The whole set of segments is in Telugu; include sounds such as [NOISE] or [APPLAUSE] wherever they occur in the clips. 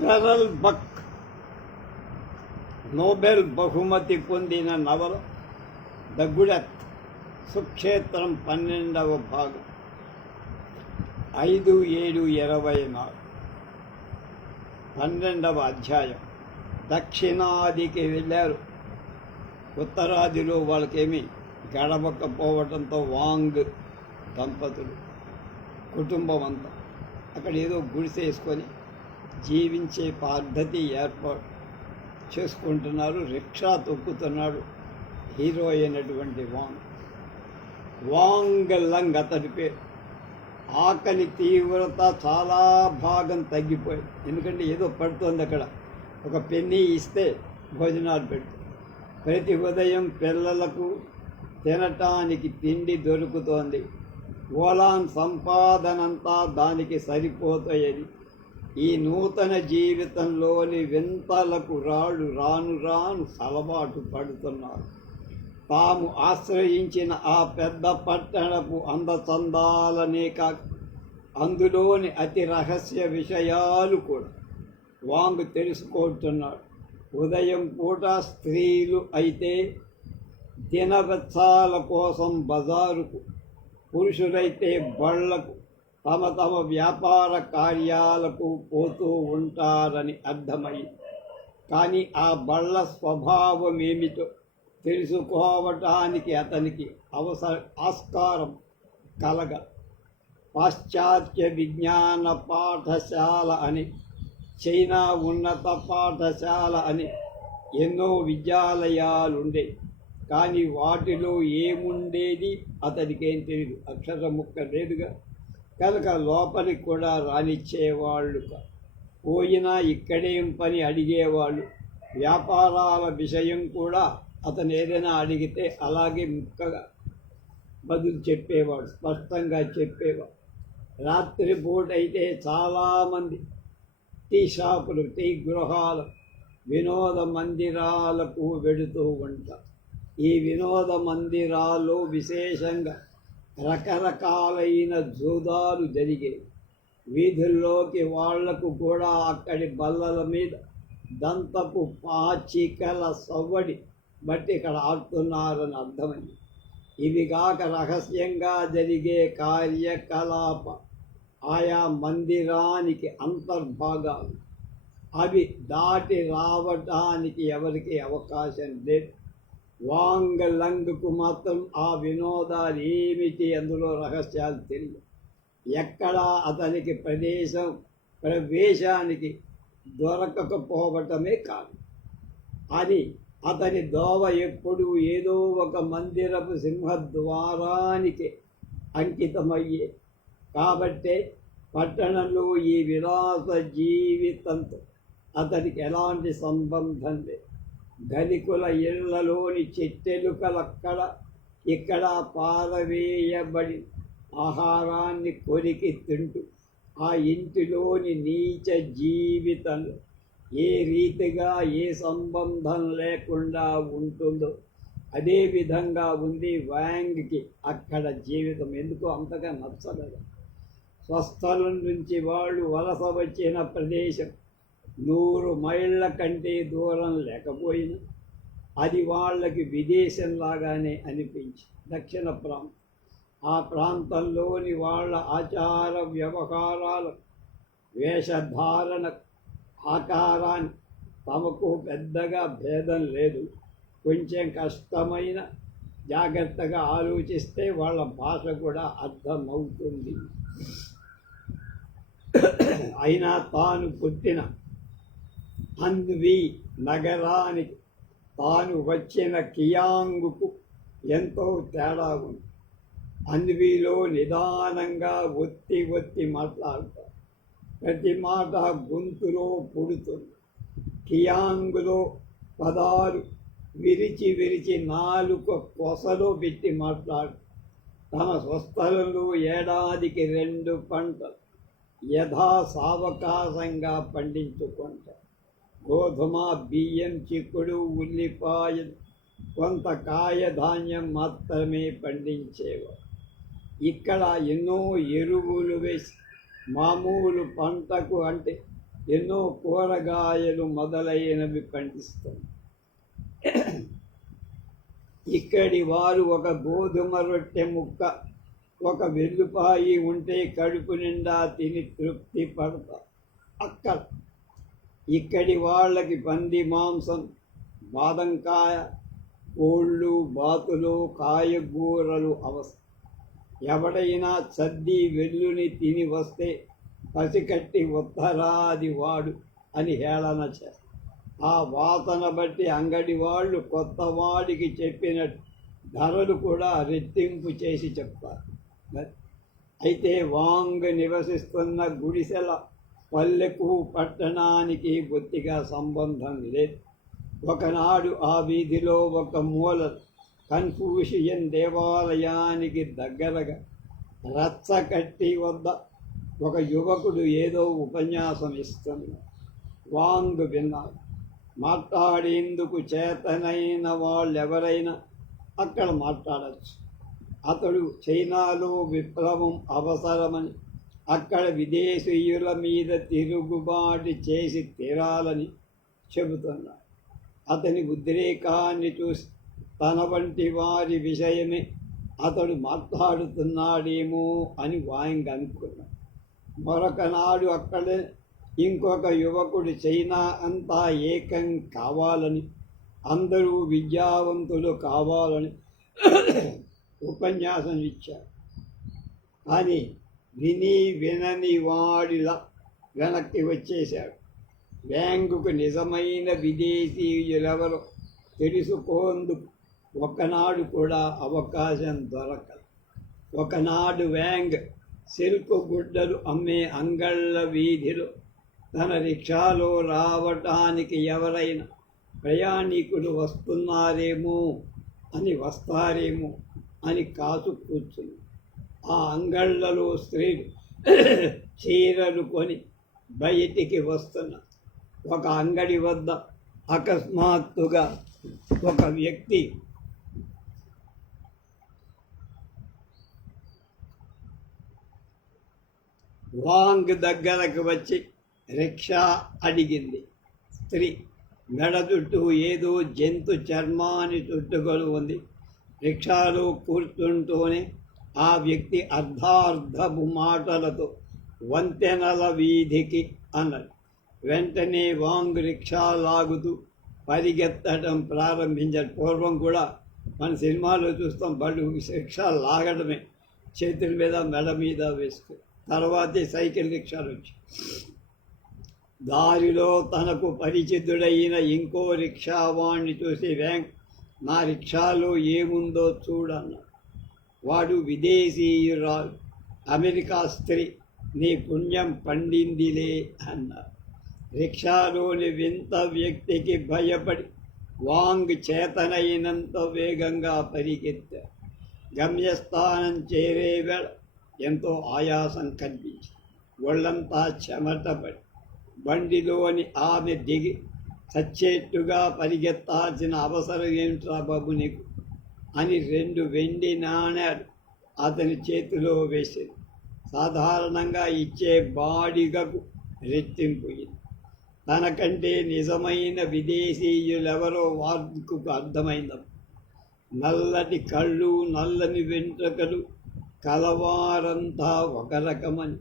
ఫెరల్ బక్. నోబెల్ బహుమతి పొందిన నవల దగ్గుడత్ సుక్షేత్రం పన్నెండవ భాగం. ఐదు ఏడు ఇరవై నాలుగు. పన్నెండవ అధ్యాయం. దక్షిణాదికి వెళ్ళారు. ఉత్తరాదిలో వాళ్ళకేమీ గడవకపోవడంతో వాంగ్ దంపతులు కుటుంబం అంతా అక్కడ ఏదో గుడిసేసుకొని జీవించే పద్ధతి ఏర్పాటు చేసుకుంటున్నారు రిక్షా తొక్కుతున్నాడు హీరో అయినటువంటి వాంగ్. వాంగ్ లంగ్ అతడి పేరు. ఆకలి తీవ్రత చాలా భాగం తగ్గిపోయింది. ఎందుకంటే ఏదో పడుతోంది అక్కడ. ఒక పెన్ని ఇస్తే భోజనాలు పెడుతుంది. ప్రతి ఉదయం పిల్లలకు తినటానికి తిండి దొరుకుతోంది. ఓలాన్ సంపాదనంతా దానికి సరిపోతాయని ఈ నూతన జీవితంలోని వింతలకు రాళ్ళు రాను రాను అలవాటు పడుతున్నారు. తాము ఆశ్రయించిన ఆ పెద్ద పట్టణపు అందచందాలనే కాక అందులోని అతి రహస్య విషయాలు కూడా వాంగ్ తెలుసుకుంటున్నాడు. ఉదయం పూట స్త్రీలు అయితే దినవత్సాల కోసం బజారుకు పురుషులైతే బళ్ళకు తమ తమ వ్యాపార కార్యాలకు పోతూ ఉంటారని అర్థమైంది కానీ ఆ బళ్ళ స్వభావం ఏమిటో తెలుసుకోవటానికి అతనికి అవసర ఆస్కారం కలగ. పాశ్చాత్య విజ్ఞాన పాఠశాల అని చైనా ఉన్నత పాఠశాల అని ఎన్నో విద్యాలయాలుండే కానీ వాటిలో ఏముండేది అతనికేం తెలియదు అక్షరముక్క లేదుగా. కనుక లోపలికి కూడా రానిచ్చేవాళ్ళు పోయినా ఇక్కడేం పని అడిగేవాళ్ళు. వ్యాపారాల విషయం కూడా అతను ఏదైనా అడిగితే అలాగే ముక్కగా బదులు చెప్పేవాడు స్పష్టంగా చెప్పేవాడు. రాత్రి పూట అయితే చాలామంది టీ షాపులు టీ గృహాలు వినోద మందిరాలకు వెడుతూ ఉంటారు. ఈ వినోద మందిరాల్లో విశేషంగా రకరకాలైన జూదాలు జరిగేవి వీధుల్లోకి వాళ్ళకు కూడా అక్కడి బల్లల మీద దంతపు పాచికల సవ్వడి బట్టి ఇక్కడ ఆడుతున్నారని అర్థమైంది. ఇవి కాక రహస్యంగా జరిగే కార్యకలాప ఆయా మందిరానికి అంతర్భాగాలు. అవి దాటి రావటానికి ఎవరికి అవకాశం లేదు. వాంగ లంగ్కు మాత్రం ఆ వినోదాలు ఏమిటి అందులో రహస్యాలు తెలియదు ఎక్కడా అతనికి ప్రదేశం ప్రవేశానికి దొరకకపోవటమే కాదు. అని అతని దోవ ఎప్పుడు ఏదో ఒక మందిరపు సింహద్వారానికి అంకితమయ్యే. కాబట్టే పట్టణంలో ఈ విలాస జీవితంతో అతనికి ఎలాంటి సంబంధం లేదు. ధనికుల ఇళ్ళలోని చెట్టెలుకలక్కడ ఇక్కడ పారవేయబడి ఆహారాన్ని కొరికి తింటూ. ఆ ఇంటిలోని నీచ జీవితంలో ఏ రీతిగా ఏ సంబంధం లేకుండా ఉంటుందో అదే విధంగా ఉంది వ్యాంగ్కి అక్కడ జీవితం. ఎందుకు అంతగా నచ్చలేదు. స్వస్థలం నుంచి వాళ్ళు వలస వచ్చిన ప్రదేశం నూరు మైళ్ళ కంటే దూరం లేకపోయినా అది వాళ్ళకి విదేశంలాగానే అనిపించి దక్షిణ ప్రాంతం ఆ ప్రాంతంలోని వాళ్ళ ఆచార వ్యవహారాలు వేషధారణ ఆకారాన్ని తమకు పెద్దగా భేదం లేదు. కొంచెం కష్టమైన జాగ్రత్తగా ఆలోచిస్తే వాళ్ళ భాష కూడా అర్థమవుతుంది. అయినా తాను పుట్టిన అన్వి నగరానికి తాను వచ్చిన కియాంగుకు ఎంతో తేడా ఉంది. అన్విలో నిదానంగా ఒత్తి ఒత్తి మాట్లాడతారు ప్రతి మాట గొంతులో పుడుతుంది. కియాంగులో పదాలు విరిచి విరిచి నాలుక కొసలో పెట్టి మాట్లాడు. తమ స్వస్థలంలో ఏడాదికి రెండు పంటలు యథా సావకాశంగా పండించుకుంటారు గోధుమ బియ్యం చిక్కుడు ఉల్లిపాయ కొంత కాయధాన్యం మాత్రమే పండించేవారు. ఇక్కడ ఎన్నో ఎరువులు వేసి మామూలు పంటకు అంటే ఎన్నో కూరగాయలు మొదలైనవి పండిస్తుంది ఇక్కడి వారు ఒక గోధుమ రొట్టె ముక్క ఒక వెల్లుపాయి ఉంటే కడుపు నిండా తిని తృప్తి పడతారు. అక్కడ ఇక్కడి వాళ్ళకి పంది మాంసం బాదంకాయ కోళ్ళు బాతులు కాయగూరలు అవసరం ఎవడైనా సర్ది వెల్లుని తిని వస్తే పసికట్టి ఉత్తరాది వాడు అని హేళన చేస్తారు ఆ వాసన బట్టి అంగడి వాళ్ళు కొత్త వాడికి చెప్పినట్టు ధరలు కూడా రెట్టింపు చేసి చెప్తారు. అయితే వాంగ్ నివసిస్తున్న గుడిసెల పల్లెకు పట్టణానికి బొత్తిగా సంబంధం లేదు. ఒకనాడు ఆ వీధిలో ఒక మూల కన్ఫ్యూషియన్ దేవాలయానికి దగ్గరగా రచ్చకట్టి వద్ద ఒక యువకుడు ఏదో ఉపన్యాసం ఇస్తున్నాడు వాంగ్ విన్నాడు. మాట్లాడేందుకు చేతనైన వాళ్ళెవరైనా అక్కడ మాట్లాడచ్చు. అతడు చైనాలో విప్లవం అవసరమని అక్కడ విదేశీయుల మీద తిరుగుబాటు చేసి తీరాలని చెబుతున్నాడు. అతని ఉద్రేకాన్ని చూసి తన వంటి వారి విషయమే అతడు మాట్లాడుతున్నాడేమో అని వాయింగ్ అనుకున్నాడు. మరొక నాడు అక్కడే ఇంకొక యువకుడు చైనా అంతా ఏకం కావాలని అందరూ విద్యావంతులు కావాలని [CLEARS THROAT] ఉపన్యాసం ఇచ్చారు. కానీ విని వినని వాడిలా వెనక్కి వచ్చేశాడు. బ్యాంకుకు నిజమైన విదేశీయులెవరో తెలుసుకోందుకు ఒకనాడు కూడా అవకాశం దొరకదు. ఒకనాడు వ్యాంగ్ సిల్క్ గుడ్డలు అమ్మే అంగళ్ళ వీధిలో తన రిక్షాలో రావటానికి ఎవరైనా ప్రయాణికులు వస్తున్నారేమో అని వస్తారేమో అని కాసు కూర్చుంది. ఆ అంగళ్ళలో స్త్రీలు చీరలు కొని బయటికి వస్తున్న ఒక అంగడి వద్ద అకస్మాత్తుగా ఒక వ్యక్తి వాంగ్ దగ్గరకు వచ్చి రిక్షా అడిగింది. స్త్రీ మెడ చుట్టూ ఏదో జంతు చర్మాన్ని చుట్టుకొని ఉంది. రిక్షాలో కూర్చుంటూనే ఆ వ్యక్తి అర్ధార్ధపు మాటలతో వంతెనల వీధికి అన్నాడు వెంటనే వాంగ్ రిక్షా లాగుతూ పరిగెత్తడం ప్రారంభించాడు. పూర్వం కూడా మన సినిమాలో చూస్తాం బళ్ళు రిక్షా లాగడమే చేతుల మీద మెడ మీద వేసుకు తర్వాతే సైకిల్ రిక్షాలు వచ్చి దారిలో తనకు పరిచితుడైన ఇంకో రిక్షావాణ్ణి చూసి వ్యాంక్ నా రిక్షాలో ఏముందో చూడన్నా వాడు విదేశీయురాలు అమెరికా స్త్రీ నీ పుణ్యం పండిందిలే అన్నారు రిక్షాలోని వింత వ్యక్తికి భయపడి వాంగ్ చేతనైనంత వేగంగా పరిగెత్తారు గమ్యస్థానం చేరే వేళ ఎంతో ఆయాసం కనిపించి ఒళ్ళంతా చెమటపడి బండిలోని ఆమె దిగి చచ్చేట్టుగా పరిగెత్తాల్సిన అవసరం ఏమిట్రా బాబు నీకు? అని రెండు వెండి నాణ్యాలు అతని చేతిలో వేసింది. సాధారణంగా ఇచ్చే బాడిగకు రెట్టింపు తనకంటే నిజమైన విదేశీయులెవరో వార్కు అర్థమైందప్పుడు నల్లటి కళ్ళు నల్లని వెంట్రుకలు కలవారంతా ఒక రకమని.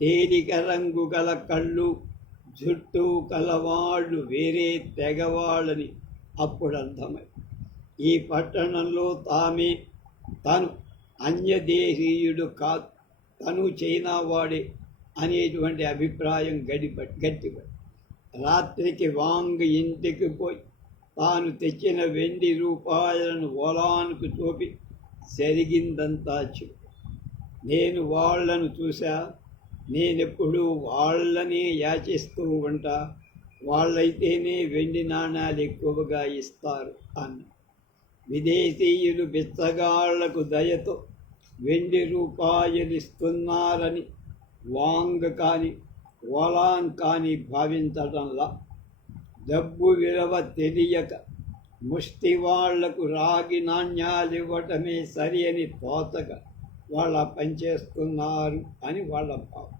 తేలిక రంగు గల కళ్ళు జుట్టు కలవాళ్ళు వేరే తెగవాళ్ళని అప్పుడు అర్థమై ఈ పట్టణంలో తామే తను అన్యదేశీయుడు కా తను చైనా వాడే అనేటువంటి అభిప్రాయం గడిప గట్టిపడి. రాత్రికి వాంగ్ ఇంటికి పోయి తాను తెచ్చిన వెండి రూపాయలను ఓలానికి చూపి జరిగిందంతా చెప్పు. నేను వాళ్ళను చూశా. నేనెప్పుడూ వాళ్ళని యాచిస్తూ ఉంటా. వాళ్ళైతేనే వెండి నాణాలు ఎక్కువగా ఇస్తారు అన్న విదేశీయులు బిచ్చగాళ్ళకు దయతో వెండి రూపాయలు ఇస్తున్నారని వాంగ్ కానీ ఓలాన్ కానీ భావించటంలా డబ్బు విలువ తెలియక ముష్టి వాళ్ళకు రాగి నాణ్యాలు ఇవ్వటమే సరి అని తోచక వాళ్ళ పనిచేస్తున్నారు అని వాళ్ళ భావం.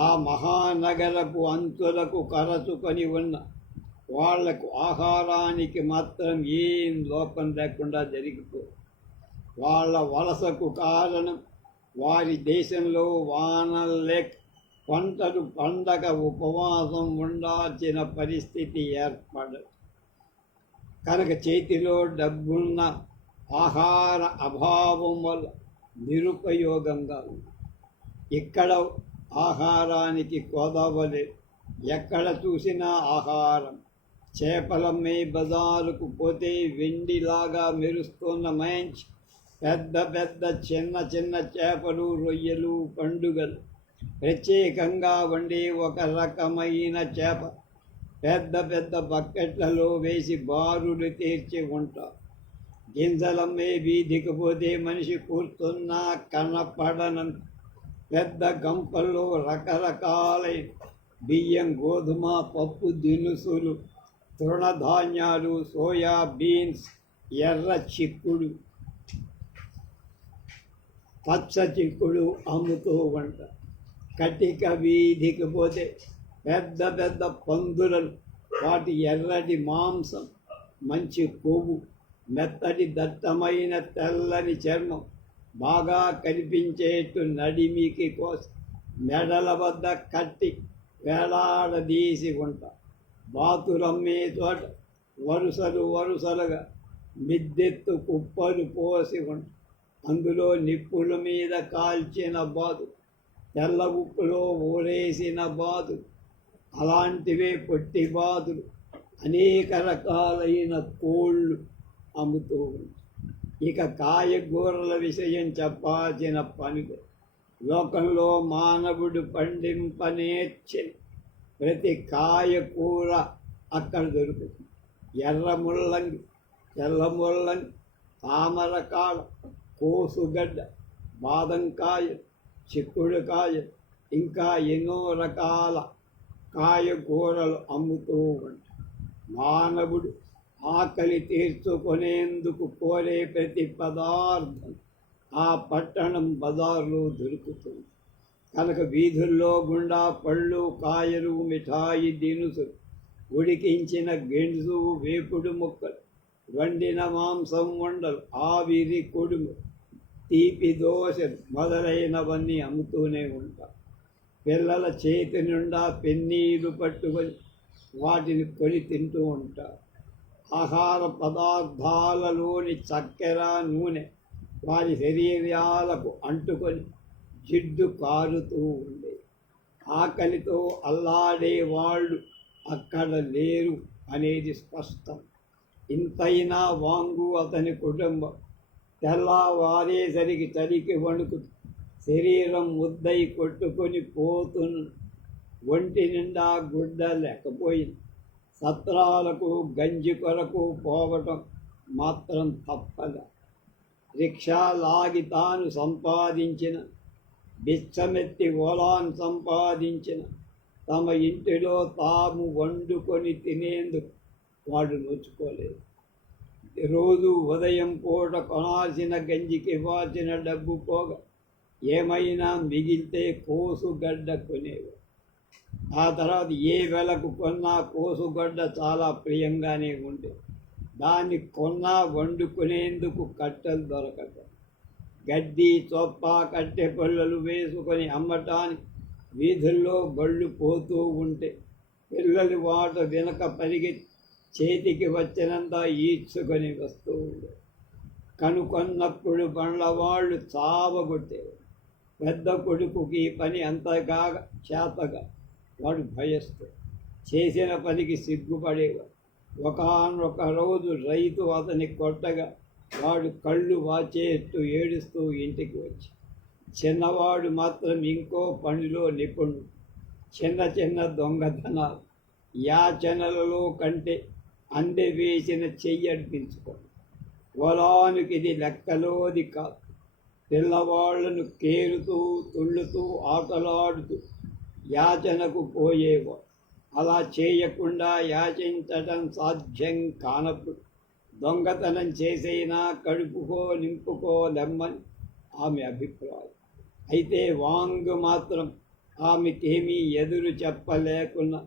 ఆ మహానగరపు అంతులకు కరచుకొని ఉన్న వాళ్ళకు ఆహారానికి మాత్రం ఏం లోపం లేకుండా జరిగిపో. వాళ్ళ వలసకు కారణం వారి దేశంలో వానలు లేక పంటలు పండగ ఉపవాసం ఉండాల్సిన పరిస్థితి ఏర్పడదు. కనుక చేతిలో డబ్బున్న ఆహార అభావం వల్ల నిరుపయోగంగా ఇక్కడ ఆహారానికి కొదవలే ఎక్కడ చూసినా ఆహారం. చేపలమ్మే బజారుకు పోతే వెండిలాగా మెరుస్తున్న మంచి పెద్ద పెద్ద చిన్న చిన్న చేపలు రొయ్యలు పండుగలు. ప్రత్యేకంగా వండే ఒక రకమైన చేప. పెద్ద పెద్ద బకెట్లలో వేసి బారులు తీర్చి ఉంటారు గింజలమ్మే వీధికి పోతే మనిషి కూర్చున్నా కనపడనంత పెద్ద గంపల్లో రకరకాలైన బియ్యం గోధుమ పప్పు దినుసులు తృణధాన్యాలు సోయా బీన్స్ ఎర్ర చిక్కుడు పచ్చ చిక్కుడు అమ్ముతూ ఉంటా కటిక వీధికి పోతే పెద్ద పెద్ద పందులను వాటి ఎర్రటి మాంసం మంచి కొవ్వు మెత్తటి దట్టమైన తెల్లని చర్మం బాగా కనిపించేట్టు నడిమికి కోసం మెడల వద్ద కట్టి వేలాడదీసి ఉంటా బాతురమ్మే చోట వరుసలు వరుసలుగా మిద్దెత్తు కుప్పలు పోసి ఉంట. అందులో నిప్పుల మీద కాల్చిన బాదు తెల్ల ఉప్పులో ఊరేసిన బాదు అలాంటివే పొట్టి బాదులు అనేక రకాలైన కోళ్ళు అమ్ముతూ ఉంటాయి ఇక కాయగూరల విషయం చెప్పాల్సిన పని లోకంలో మానవుడు పండింపనేర్చిన ప్రతి కాయ కూర అక్కడ దొరుకుతుంది. ఎర్ర ముల్లంగి తెల్ల ముల్లంగి తామరకాడ కోసుగడ్డ బాదంకాయ చిక్కుడుకాయ ఇంకా ఎన్నో రకాల కాయకూరలు అమ్ముతూ ఉంటాయి మానవుడు ఆకలి తీర్చుకునేందుకు కోరే ప్రతి పదార్థం ఆ పట్టణం బజార్లో దొరుకుతుంది. కనుక వీధుల్లో గుండా పళ్ళు కాయలు మిఠాయి దినుసులు ఉడికించిన గెంజు వేపుడు ముక్కలు వండిన మాంసం వండలు ఆవిరి కొడుము తీపి దోశలు మొదలైనవన్నీ అమ్ముతూనే ఉంటారు పిల్లల చేతి నిండా పెన్నీరు పట్టుకొని వాటిని కొని తింటూ ఉంటారు ఆహార పదార్థాలలోని చక్కెర నూనె వారి శరీరాలకు అంటుకొని జిడ్డు కారుతూ ఉంది ఆకలితో అల్లాడే వాళ్ళు అక్కడ లేరు అనేది స్పష్టం. ఇంతైనా వాంగు అతని కుటుంబం. తెల్లవారేసరికి చలికి వణుకు శరీరం ముద్దై కొట్టుకొని పోతున్న ఒంటి నిండా గుడ్డ లేకపోయింది. సత్రాలకు గంజి కొరకు పోవటం మాత్రం తప్పదు రిక్షా లాగి తాను సంపాదించిన బిచ్చమెత్తి ఓలాన్ సంపాదించిన తమ ఇంటిలో తాము వండుకొని తినేందుకు వాడు నోచుకోలేదు. రోజు ఉదయం పూట కొనాల్సిన గంజికి ఇవ్వాల్సిన డబ్బు పోగా ఏమైనా మిగిలితే కోసుగడ్డ కొనేవాడు. ఆ తర్వాత ఏ వెలకు కొన్నా కోసుగడ్డ చాలా ప్రియంగానే ఉండేది దాన్ని కొన్నా వండుకునేందుకు కట్టెలు దొరకదు గడ్డి చొప్ప కట్టె పళ్ళలు వేసుకొని అమ్మటానికి వీధుల్లో బళ్ళు పోతూ ఉంటే పిల్లలు వాట వెనక పరిగెత్తి చేతికి వచ్చినంత ఈడ్చుకొని వస్తూ ఉండే. కనుకొన్నప్పుడు బండ్ల వాళ్ళు చావగొట్టేవారు. పెద్ద కొడుకుకి పని అంతగా చేతగా వాడు భయస్తాడు చేసిన పనికి సిగ్గుపడేవాడు ఒకనొక రోజు రైతు అతని కొట్టగా వాడు కళ్ళు వాచేస్తూ ఏడుస్తూ ఇంటికి వచ్చి చిన్నవాడు మాత్రం ఇంకో పనిలో నిపుణుడు. చిన్న చిన్న దొంగతనాలు. యాచనలలో కంటే అందె వేసిన చెయ్యి అనిపించుకోండి పొలానికి ఇది లెక్కలోది కాదు. పిల్లవాళ్ళను కేరుతూ తుళ్ళుతూ ఆటలాడుతూ యాచనకు పోయేవాడు. అలా చేయకుండా యాచించటం సాధ్యం కానప్పుడు దొంగతనం చేసైనా కడుపుకో నింపుకో లెమ్మని ఆమె అభిప్రాయం. అయితే వాంగ్ మాత్రం ఆమెకేమీ ఎదురు చెప్పలేకున్నా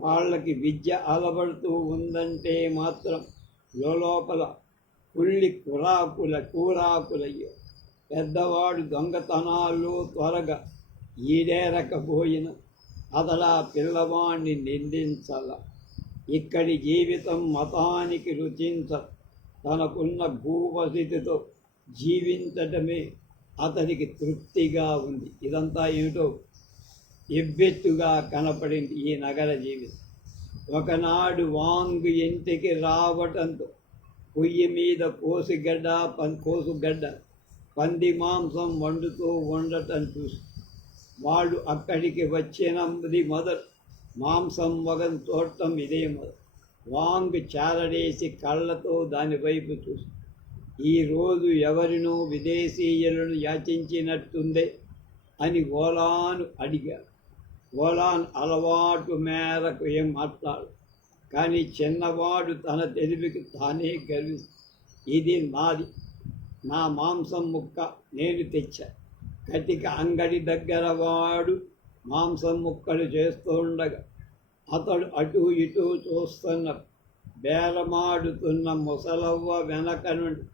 వాళ్ళకి విద్య అలవడుతూ ఉందంటే మాత్రం లోపల కుళ్ళి కురాకుల కూరాకులయ్యో పెద్దవాడు దొంగతనాలు త్వరగా ఈడేరకపోయిన అతడా పిల్లవాణ్ణి నిందించాల. ఇక్కడి జీవితం మతానికి రుచించ తనకున్న భూపస్థితితో జీవించటమే అతనికి తృప్తిగా ఉంది. ఇదంతా ఏమిటో ఎవ్వెత్తుగా కనపడింది ఈ నగర జీవితం. ఒకనాడు వాంగ్ ఇంటికి రావటంతో పొయ్యి మీద కోసిగడ్డ పం కోసుగడ్డ పంది మాంసం వండుతూ ఉండటం చూసి వాళ్ళు అక్కడికి వచ్చినది మొదలు మాంసం వగం తోటం ఇదే వాంగ్ చారడేసి కళ్ళతో దాని వైపు చూసి ఈరోజు ఎవరినో విదేశీయులను యాచించినట్టుందే అని ఓలాను అడిగాడు ఓలాన్ అలవాటు మేరకు ఏం మాట్లాడు? కానీ చిన్నవాడు తన తెలివికి తానే గర్విస్తాడు ఇది నాది నా మాంసం ముక్క నేను తెచ్చా. కటిక అంగడి దగ్గర వాడు మాంసం ముక్కలు చేస్తుండగా అతడు అటు ఇటు చూస్తున్న బేరమాడుతున్న ముసలవ్వ వెనక నుండి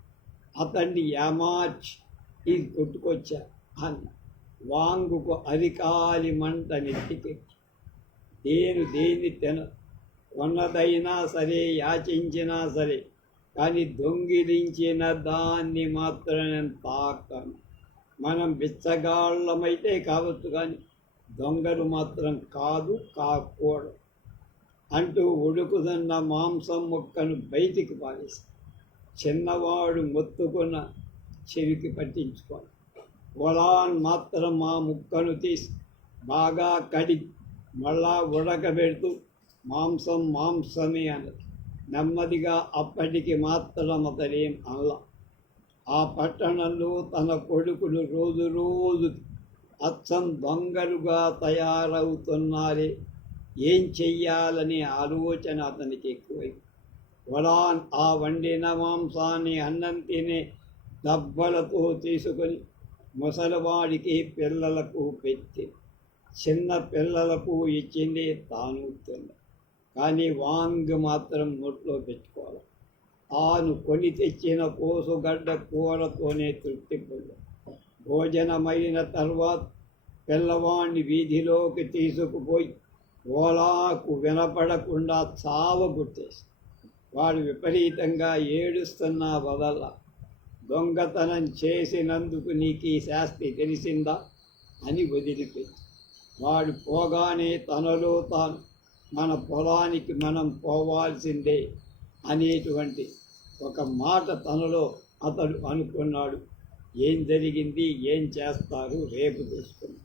అతన్ని ఏమార్చి ఇది కొట్టుకొచ్చా అన్న వాంగుకు అరికాలి మంట నెత్తికెక్కి నేను దేని తిన కొన్నదైనా సరే యాచించినా సరే కానీ దొంగిలించిన దాన్ని మాత్రం నేను తాకను. మనం బిచ్చగాళ్ళమైతే కావచ్చు కానీ దొంగలు మాత్రం కాదు కాకూడదు. అంటూ ఉడుకుదన్న మాంసం ముక్కను బయటికి పారేసి చిన్నవాడు మొత్తుకున్న చెవికి పట్టించుకోవాలి ఒలాన్ మాత్రం మా ముక్కను తీసి బాగా కడిగి మళ్ళా ఉడకబెడుతూ మాంసం మాంసమే అన్నది. నెమ్మదిగా అప్పటికి మాత్రం అతనేం అల్ల ఆ పట్టణంలో తన కొడుకులు రోజు రోజు అచ్చం దొంగలుగా తయారవుతున్నారే. ఏం చెయ్యాలనే ఆలోచన అతనికి ఎక్కువై వడాన్ ఆ వండిన మాంసాన్ని అన్నం తినే దబ్బలతో తీసుకొని ముసలివాడికి పిల్లలకు పెట్టి చిన్న పిల్లలకు ఇచ్చింది తాను తిన్న. కానీ వాంగ్ మాత్రం నోట్లో పెట్టుకోవాలి. తాను కొని తెచ్చిన కోసుగడ్డ కూరతోనే తృప్తి పొందాడు భోజనమైన తర్వాత పిల్లవాణ్ణి వీధిలోకి తీసుకుపోయి ఓలాకు వినపడకుండా చావగుట్టేసి వాడు విపరీతంగా ఏడుస్తున్నా వదల దొంగతనం చేసినందుకు నీకు ఈ శాస్తి తెలిసిందా అని వదిలిపోయింది వాడు పోగానే తనలో తాను మన పొలానికి మనం పోవాల్సిందే అనేటువంటి ఒక మాట తనలో అతడు అనుకున్నాడు. ఏం జరిగింది ఏం చేస్తారు రేపు తెలుసుకున్నాడు